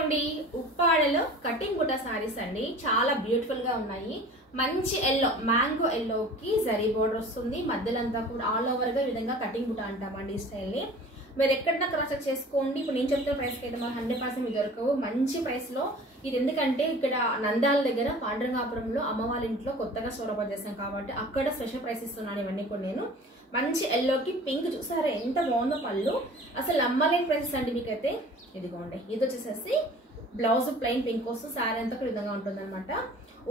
అండి ఉప్పాడలో కటింగ్ బుట్ట సారీస్ అండి చాలా బ్యూటిఫుల్ గా ఉన్నాయి. మంచి ఎల్లో మ్యాంగో ఎల్లోకి జరీ బోర్డర్ వస్తుంది. మధ్యలో అంతా కూడా ఆల్ ఓవర్ గా ఈ విధంగా కటింగ్ బుట్ట అంటామండి ఈ స్టైల్ ని. మీరు ఎక్కడన్నా క్రాస్ చెక్ చేసుకోండి. ఇప్పుడు నేను చెప్తున్న ప్రైస్ కి అయితే మాకు 100% మీకు దొరకవు. మంచి ప్రైస్ లో ఇది ఎందుకంటే ఇక్కడ నంద్యాల దగ్గర పాండ్రంగాపురంలో అమ్మ వాళ్ళ ఇంట్లో కొత్తగా స్టోర్ ఓపెన్ చేస్తాం కాబట్టి అక్కడ స్పెషల్ ప్రైస్ ఇస్తున్నాను ఇవన్నీ కూడా నేను. మంచి ఎల్లోకి పింక్ చూసారా ఎంత బాగుందో పళ్ళు, అసలు నమ్మలేని ప్రైసెస్ అండి మీకైతే. ఇదిగోండి ఇది వచ్చేసేసి బ్లౌజ్ ప్లెయిన్ పింక్ వస్తుంది, శారీ అంతా ఒక విధంగా ఉంటుంది అనమాట.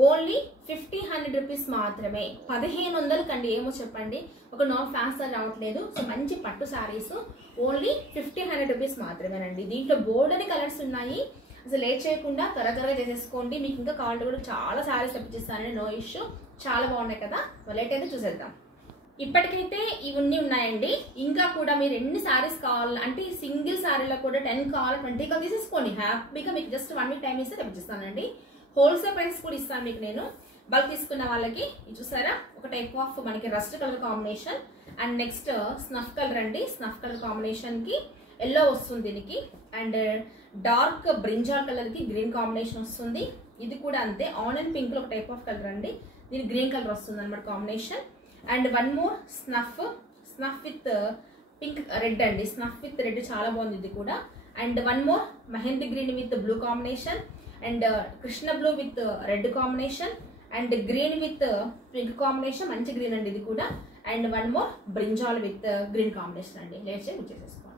ఓన్లీ 50-100 రూపీస్ మాత్రమే. 1500 కండి ఏమో చెప్పండి, ఒక నాన్ ఫ్యాన్సీ రావట్లేదు. సో మంచి పట్టు శారీస్ ఓన్లీ 50-100 రూపీస్ మాత్రమేనండి. దీంట్లో బోర్డర్ కలర్స్ ఉన్నాయి. అసలు లేట్ చేయకుండా త్వరగా చేసేసుకోండి. మీకు ఇంకా కావాలంటే కూడా చాలా శారీస్ తెప్పించేస్తానండి, నో ఇష్యూ. చాలా బాగున్నాయి కదా, లేట్ అయితే చూసేద్దాం. ఇప్పటికైతే ఇవన్నీ ఉన్నాయండి. ఇంకా కూడా మీరు ఎన్ని శారీస్ కావాలి అంటే సింగిల్ శారీలో కూడా 10 కావాలి 20 కావాలి తీసేసుకోండి హ్యాపీగా. మీకు జస్ట్ 1 వీక్ టైం ఇస్తే తెప్పిస్తానండి. హోల్సేల్ ప్రైస్ కూడా ఇస్తాను మీకు నేను. బల్క్ తీసుకున్న వాళ్ళకి ఇది చూసారా ఒక టైప్ ఆఫ్ మనకి rust colour combination and next snuff colour అండి. స్నఫ్ కలర్ కాంబినేషన్ కి ఎల్లో వస్తుంది దీనికి అండ్ డార్క్ బ్రింజాల్ కలర్ కి గ్రీన్ కాంబినేషన్ వస్తుంది. ఇది కూడా అంతే ఆనియన్ పింక్ లో ఒక టైప్ ఆఫ్ కలర్ అండి, దీని గ్రీన్ కలర్ వస్తుంది అనమాట combination. And one more snuff with pink red అండి, స్నఫ్ విత్ రెడ్ చాలా బాగుంది ఇది కూడా. And one more mehndi green with blue combination and Krishna blue with red combination and green with pink combination, మంచి గ్రీన్ అండి ఇది కూడా. And one more brinjal with green combination అండి. లేట్ చేసి చేసేసుకోండి.